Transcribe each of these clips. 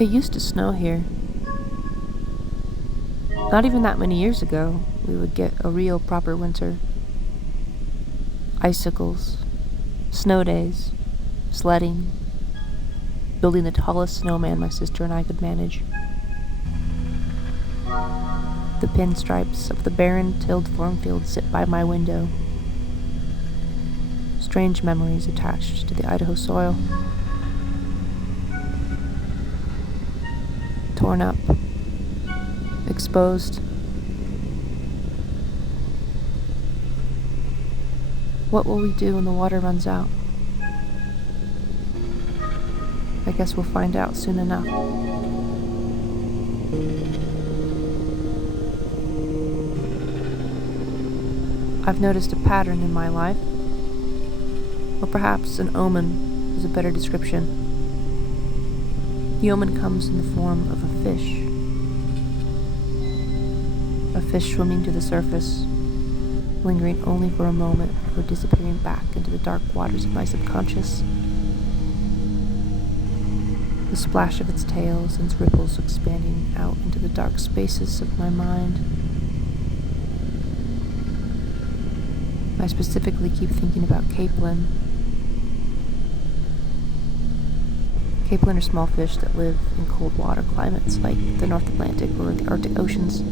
It used to snow here. Not even that many years ago, we would get a real proper winter. Icicles, snow days, sledding, building the tallest snowman my sister and I could manage. The pinstripes of the barren, tilled cornfield sit by my window. Strange memories attached to the Idaho soil. Torn up, exposed. What will we do when the water runs out? I guess we'll find out soon enough. I've noticed a pattern in my life, or perhaps an omen is a better description. The omen comes in the form of a fish swimming to the surface, lingering only for a moment before disappearing back into the dark waters of my subconscious. The splash of its tail sends ripples expanding out into the dark spaces of my mind. I specifically keep thinking about capelin. Capelin are small fish that live in cold water climates like the North Atlantic or the Arctic Oceans.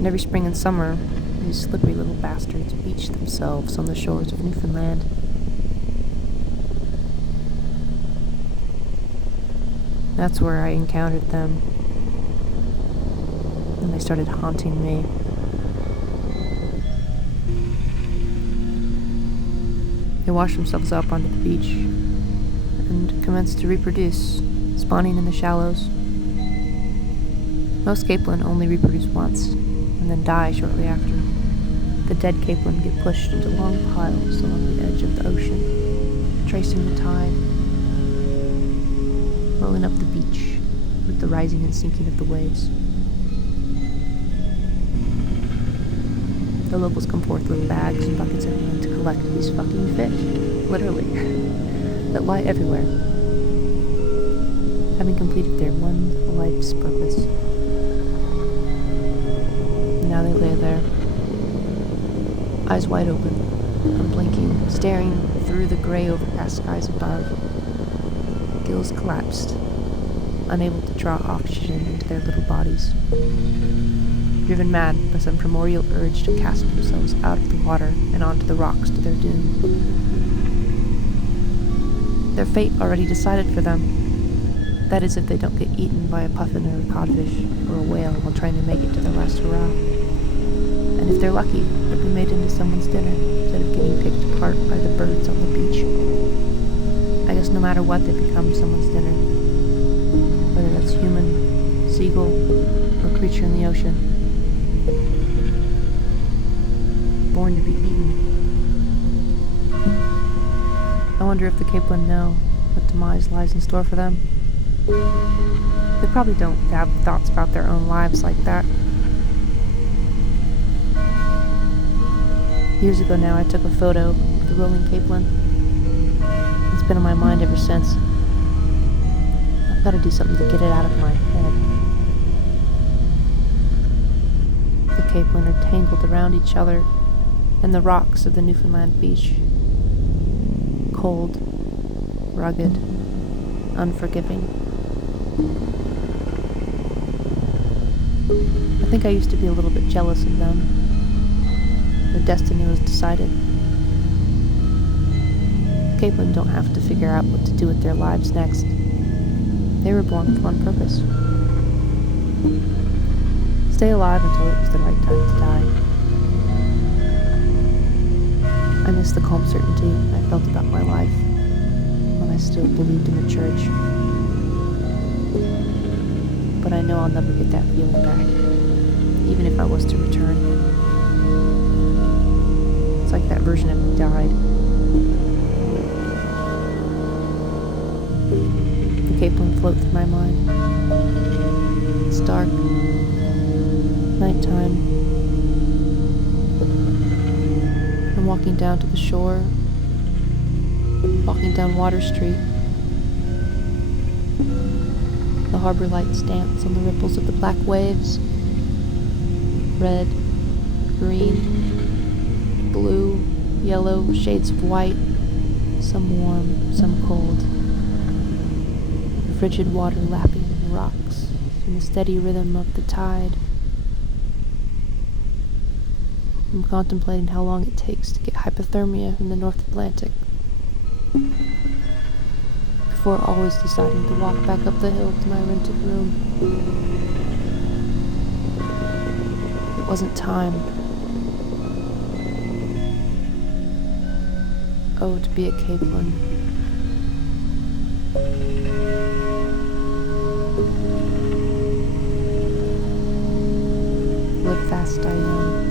And every spring and summer, these slippery little bastards beach themselves on the shores of Newfoundland. That's where I encountered them, and they started haunting me. They washed themselves up onto the beach and commenced to reproduce, spawning in the shallows. Most capelin only reproduce once, and then die shortly after. The dead capelin get pushed into long piles along the edge of the ocean, tracing the tide, rolling up the beach with the rising and sinking of the waves. The locals come forth with bags and buckets in hand to collect these fucking fish, literally, that lie everywhere, having completed their one life's purpose. And now they lay there, eyes wide open, unblinking, staring through the gray overcast skies above, gills collapsed, unable to draw oxygen into their little bodies. Driven mad by some primordial urge to cast themselves out of the water and onto the rocks to their doom. Their fate already decided for them. That is, if they don't get eaten by a puffin or a codfish or a whale while trying to make it to their last hurrah. And if they're lucky, they'll be made into someone's dinner instead of getting picked apart by the birds on the beach. I guess no matter what, they become someone's dinner. Whether that's human, seagull, or creature in the ocean. Born to be eaten. I wonder if the capelin know what demise lies in store for them. They probably don't have thoughts about their own lives like that. Years ago now, I took a photo of the rolling capelin. It's been on my mind ever since. I've got to do something to get it out of my head. The capelin are tangled around each other and the rocks of the Newfoundland beach. Cold, rugged, unforgiving. I think I used to be a little bit jealous of them. Their destiny was decided. Capelin don't have to figure out what to do with their lives next. They were born with one purpose. Stay alive until it was the right time to die. I miss the calm certainty I felt about my life when I still believed in the church. But I know I'll never get that feeling back, even if I was to return. It's like that version of me died. The capelin float through my mind. It's dark. Nighttime. I'm walking down to the shore, walking down Water Street. harbor lights dance on the ripples of the black waves. Red, green, blue, yellow, shades of white, some warm, some cold. The frigid water lapping the rocks in the steady rhythm of the tide. I'm contemplating how long it takes to get hypothermia in the North Atlantic before always deciding to walk back up the hill to my rented room. It wasn't time. Oh, to be a capeland. Live fast, die young.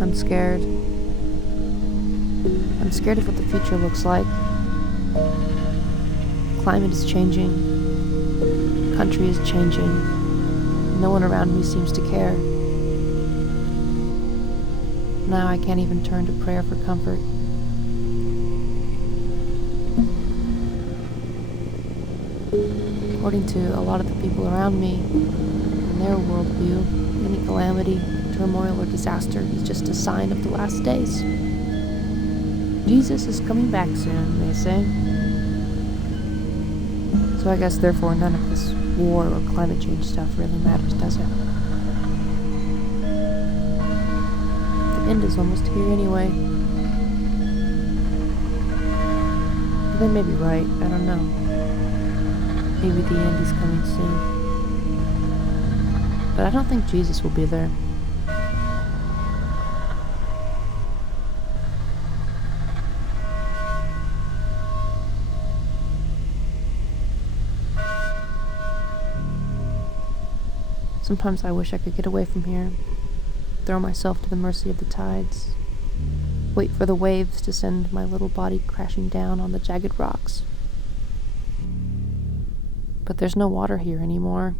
I'm scared. I'm scared of what the future looks like. The climate is changing. The country is changing. No one around me seems to care. Now I can't even turn to prayer for comfort. According to a lot of the people around me, in their worldview, any calamity, turmoil, or disaster is just a sign of the last days. Jesus is coming back soon, they say. So I guess therefore none of this war or climate change stuff really matters, does it? The end is almost here anyway. But they may be right, I don't know. Maybe the end is coming soon. But I don't think Jesus will be there. Sometimes I wish I could get away from here, throw myself to the mercy of the tides, wait for the waves to send my little body crashing down on the jagged rocks. But there's no water here anymore.